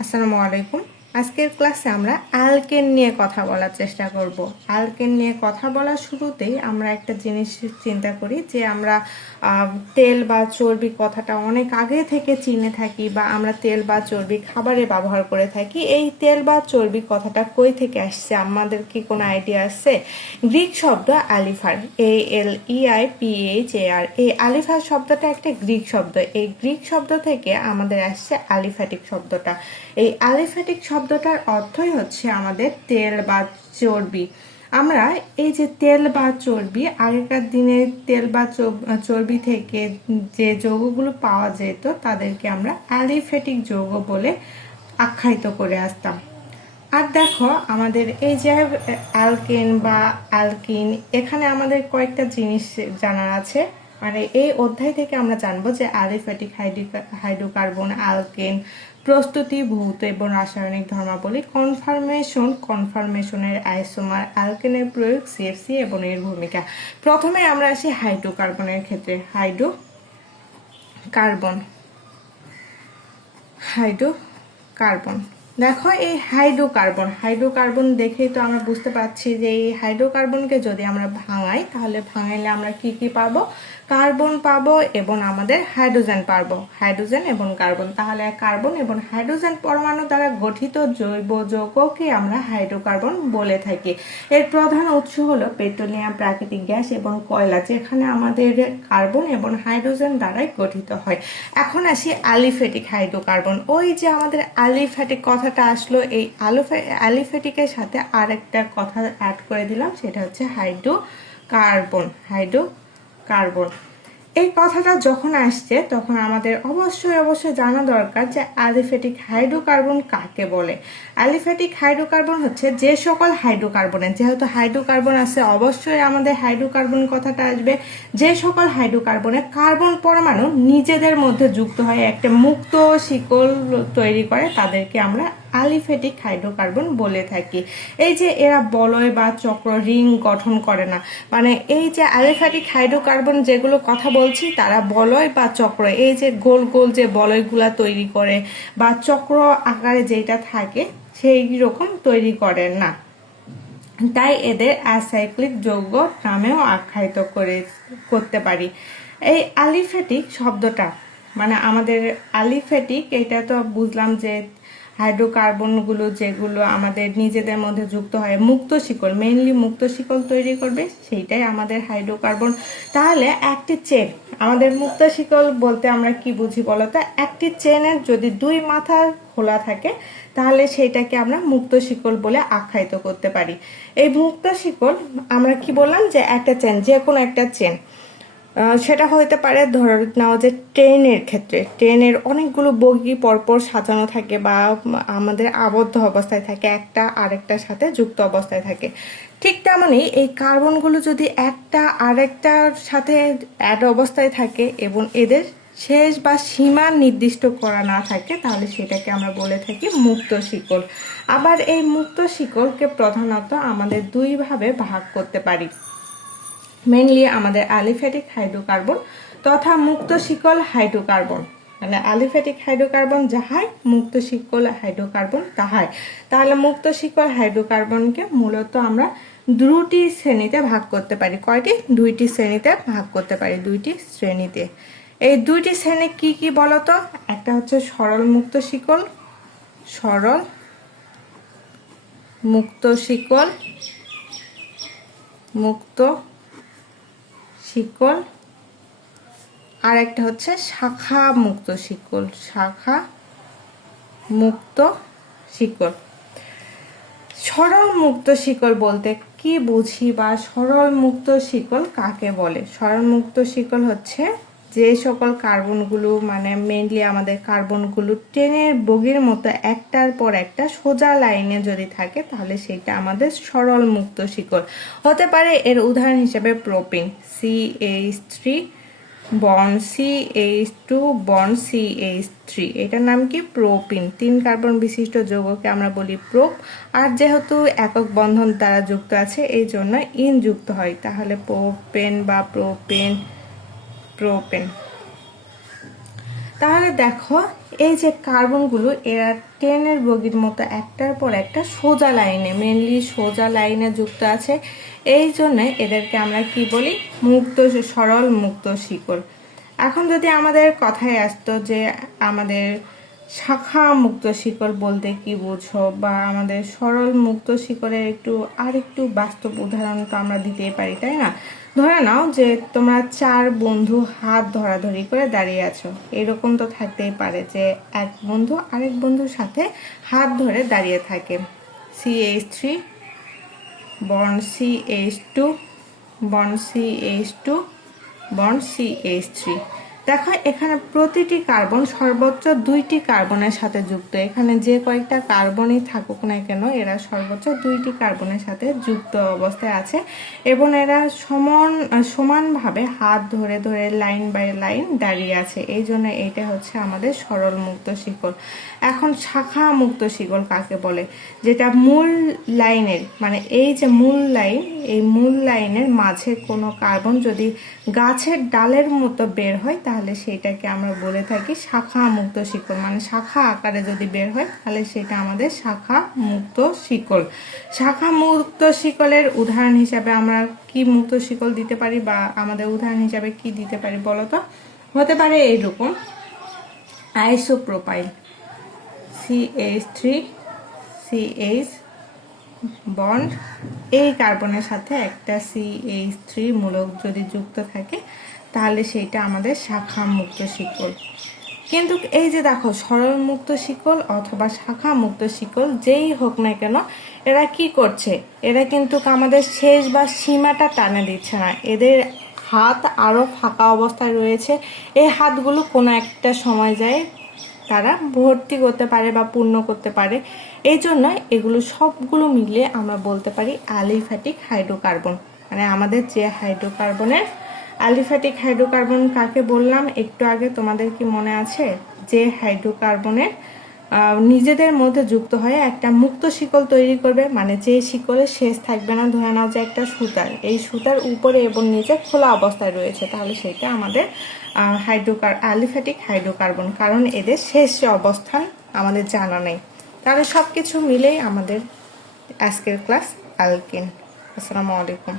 আসসালামু আলাইকুম। আজকের ক্লাসে আমরা অ্যালকেন নিয়ে কথা বলার চেষ্টা করব। অ্যালকেন নিয়ে কথা বলার শুরুতেই আমরা একটা জিনিস চিন্তা করি যে আমরা তেল বা চর্বি কথাটা অনেক আগে থেকে চিনে থাকি বা আমরা তেল বা চর্বি খাবারে ব্যবহার করে থাকি। এই তেল বা চর্বি কথাটা কই থেকে আসছে আমাদের কি কোনো আইডিয়া আছে? গ্রিক শব্দ আলিফার, ALEIPHAR। এই আলিফার শব্দটা একটা গ্রিক শব্দ। এই গ্রিক শব্দ থেকে আমাদের আসছে আলিফ্যাটিক শব্দটা। এই আলিফ্যাটিক শব্দটার অর্থই হচ্ছে আমাদের তেল বা চর্বি। আমরা এই যে তেল বা চর্বি, আগেকার দিনে তেল বা চর্বি থেকে যে যৌগগুলো পাওয়া যেত তাদেরকে আমরা অ্যালিফ্যাটিক যৌগ বলে আখ্যায়িত করে আসতাম। আর দেখো আমাদের এই যে অ্যালকেন বা অ্যালকিন, এখানে আমাদের কয়েকটা জিনিস জানার আছে। মানে এই অধ্যায় থেকে আমরা জানবো যে অ্যালিফ্যাটিক হাইড্রোকার্বন, অ্যালকেন, প্রস্তুতি, ভৌত এবং রাসায়নিক ধর্মাবলী, কনফরমেশনের আইসোমার, অ্যালকেনের প্রয়োগ, CFC এবং এর ভূমিকা। প্রথমে আমরা আসি হাইড্রোকার্বনের ক্ষেত্রে। হাইড্রোকার্বন দেখো, এই হাইড্রোকার্বন দেখেই তো আমরা বুঝতে পারছি যে এই হাইড্রোকার্বনকে যদি আমরা ভাঙাই, তাহলে ভাঙাইলে আমরা কি কি পাবো? কার্বন পাবো এবং আমাদের হাইড্রোজেন এবং কার্বন। তাহলে কার্বন এবং হাইড্রোজেন পরমাণু দ্বারা গঠিত জৈব যৌগকে আমরা হাইড্রোকার্বন বলে থাকি। এর প্রধান উৎস হলো পেট্রোলিয়াম, প্রাকৃতিক গ্যাস এবং কয়লা, যেখানে আমাদের কার্বন এবং হাইড্রোজেন দ্বারাই গঠিত হয়। এখন আসি অ্যালিফ্যাটিক হাইড্রোকার্বন। ওই যে আমাদের অ্যালিফ্যাটিক কথাটা আসলো, এই অ্যালিফ্যাটিকের সাথে আরেকটা কথা অ্যাড করে দিলাম, সেটা হচ্ছে হাইড্রোকার্বন। এই কথাটা যখন আসছে তখন আমাদের অবশ্যই জানা দরকার যে অ্যালিফ্যাটিক হাইড্রোকার্বন কাকে বলে। অ্যালিফ্যাটিক হাইড্রোকার্বন হচ্ছে যে সকল হাইড্রোকার্বনের, যেহেতু হাইড্রোকার্বন আছে অবশ্যই আমাদের হাইড্রোকার্বন কথাটা আসবে, যে সকল হাইড্রোকার্বনে কার্বন পরমাণু নিজেদের মধ্যে যুক্ত হয় একটা মুক্ত শিকল তৈরি করে, তাদেরকে আমরা অ্যালিফ্যাটিক হাইড্রোকার্বন বলে থাকি। এই যে এরা বলয় বা চক্র, রিং গঠন করে না, মানে এই যে অ্যালিফ্যাটিক হাইড্রোকার্বন যেগুলো কথা বলছি তারা বলয় বা চক্র, এই যে গোল গোল যে বলয়গুলা তৈরি করে বা চক্র আকারে যেটা থাকে সেই রকম তৈরি করে না। তাই এদের অ্যাসাইক্লিক যৌগ নামেও আখ্যায়িত করতে পারি। এই অ্যালিফ্যাটিক শব্দটা মানে আমাদের অ্যালিফ্যাটিক, এটা তো বুঝলাম যে হাইড্রোকার্বনগুলো যেগুলো আমাদের নিজেদের মধ্যে যুক্ত হয় মুক্ত শিকল, মেইনলি মুক্ত শিকল তৈরি করবে, সেইটাই আমাদের হাইড্রোকার্বন। তাহলে একটি চেন, আমাদের মুক্ত শিকল বলতে আমরা কি বুঝি বলতো? একটি চেনের যদি দুই মাথা খোলা থাকে তাহলে সেইটাকে আমরা মুক্ত শিকল বলে আখ্যায়িত করতে পারি। এই মুক্ত শিকল আমরা কি বললাম যে একটা চেন, যে কোনো একটা চেন, সেটা হইতে পারে ধরে নাও যে ট্রেনের ক্ষেত্রে, ট্রেনের অনেকগুলো বগি পরপর সাজানো থাকে বা আমাদের আবদ্ধ অবস্থায় থাকে, একটা আরেকটার সাথে যুক্ত অবস্থায় থাকে। ঠিক তেমনই এই কার্বনগুলো যদি একটা আরেকটার সাথে অ্যাড অবস্থায় থাকে এবং এদের শেষ বা সীমা নির্দিষ্ট করা না থাকে, তাহলে সেটাকে আমরা বলে থাকি মুক্ত শিকল। আবার এই মুক্ত শিকলকে প্রধানত আমাদের দুইভাবে ভাগ করতে পারি, মেনলি আমাদের অ্যালিফ্যাটিক হাইড্রোকার্বন তথা মুক্ত শিকল হাইড্রোকার্বন। মানে অ্যালিফ্যাটিক হাইড্রোকার্বন যাহাই, মুক্ত শিকল হাইড্রোকার্বন তাহাই। তাহলে মুক্ত শিকল হাইড্রোকার্বনকে মূলত আমরা দুটি শ্রেণীতে ভাগ করতে পারি। কয়টি? দুইটি শ্রেণীতে ভাগ করতে পারি, দুইটি শ্রেণীতে। এই দুইটি শ্রেণী কি কি বলতো? একটা হচ্ছে সরল মুক্ত শিকল, সরল মুক্ত শিকল, মুক্ত শিকল, আর একটা হচ্ছে শাখা মুক্ত শিকল, শাখা মুক্ত শিকল। সরল মুক্ত শিকল বলতে কি বুঝি বা সরল মুক্ত শিকল কাকে বলে? সরল মুক্ত শিকল হচ্ছে যে সকল কার্বনগুলো, মানে মেইনলি আমাদের কার্বনগুলো ট্রেনের বগির মতো একটার পর একটা সোজা লাইনে যদি থাকে তাহলে সেটা আমাদের সরল মুক্ত শিকল হতে পারে। এর উদাহরণ হিসেবে propene, CH3 bond CH2 bond CH3, এটার নাম কি? প্রোপিন। 3 কার্বন বিশিষ্ট যৌগকে আমরা বলি প্রোপ। আর যেহেতু একক বন্ধন দ্বারা যুক্ত আছে এই জন্য ইন যুক্ত হয়, তাহলে প্রোপেন বা প্রোপেন। তাহলে দেখো এই যে কার্বনগুলো এরা ট্রেনের বগির মতো একটার পর একটা সোজা লাইনে, মেনলি সোজা লাইনে যুক্ত আছে। এই জন্য এদেরকে আমরা কি বলি, মুক্ত, সরল মুক্ত শিকড়। এখন যদি আমাদের কথায় আসতো যে আমাদের শাখা মুক্ত শিকড় বলতে কি বুঝো, বা আমাদের সরল মুক্ত শিকড়ের আরেকটু বাস্তব উদাহরণ তো আমরা দিতেই পারি, তাই না? ধরে নাও যে তোমরা 4 বন্ধু হাত ধরাধরি করে দাঁড়িয়ে আছো। এরকম তো থাকতেই পারে যে এক বন্ধু আরেক বন্ধুর সাথে হাত ধরে দাঁড়িয়ে থাকে। CH3 bond CH2 bond CH2 bond CH3। দেখো এখানে প্রতিটি কার্বন সর্বোচ্চ 2টি কার্বনের সাথে যুক্ত। এখানে যে কয়েকটা কার্বনই থাকুক না কেন, এরা সর্বোচ্চ 2টি কার্বনের সাথে যুক্ত অবস্থায় আছে এবং এরা সমানভাবে হাত ধরে ধরে লাইন বাই লাইন দাঁড়িয়ে আছে। এই জন্য এটা হচ্ছে আমাদের সরল মুক্ত শিকড়। এখন শাখা মুক্ত শিকড় কাকে বলে? যেটা মূল লাইনের, মানে এই যে মূল লাইন, এই মূল লাইনের মাঝে কোনো কার্বন যদি গাছের ডালের মতো বের হয় তাহলে সেটাকে আমরা বলে থাকি শাখা মুক্ত শিকড়। মানে শাখা আকারে যদি বের হয় তাহলে সেটা আমাদের শাখা মুক্ত শিকড়। শাখা মুক্ত শিকড়ের উদাহরণ হিসাবে আমরা কি মুক্ত শিকড় দিতে পারি, বা আমাদের উদাহরণ হিসাবে কি দিতে পারি বলো তো? হতে পারে এইরকম আইসোপ্রোপাইল CH3 CH বন্ড, এই কার্বনের সাথে একটা CH3 মূলক যদি যুক্ত থাকে তাহলে সেইটা আমাদের শাখা মুক্ত শিকড়। কিন্তু এই যে দেখো সরল মুক্ত শিকল অথবা শাখা মুক্ত শিকল যেই হোক না কেন, এরা কি করছে? এরা কিন্তু আমাদের শেষ বা সীমাটা টানে দিচ্ছে না। এদের হাত আরো ফাঁকা অবস্থায় রয়েছে। এই হাতগুলো কোনো একটা সময় যায় তারা ভর্তি করতে পারে বা পূর্ণ করতে পারে। এই জন্য এগুলো সবগুলো মিলিয়ে আমরা বলতে পারি অ্যালিফ্যাটিক হাইড্রোকার্বন। মানে আমাদের যে হাইড্রোকার্বনের অ্যালিফ্যাটিক হাইড্রোকার্বন কাকে বললাম একটু আগে, তোমাদের কি মনে আছে? যে হাইড্রোকার্বনের নিজেদের মধ্যে যুক্ত হয়ে একটা মুক্ত শিকল তৈরি করবে, মানে যে শিকলের শেষ থাকবে না। ধরে নাও যে একটা সুতার, এই সুতার উপরে এবং নিচে খোলা অবস্থায় রয়েছে, তাহলে সেটা আমাদের অ্যালিফ্যাটিক হাইড্রোকার্বন, কারণ এদের শেষ অবস্থান আমাদের জানা নেই। তাহলে সব কিছু মিলেই আমাদের আজকের ক্লাস অ্যালকেন। আসসালামু আলাইকুম।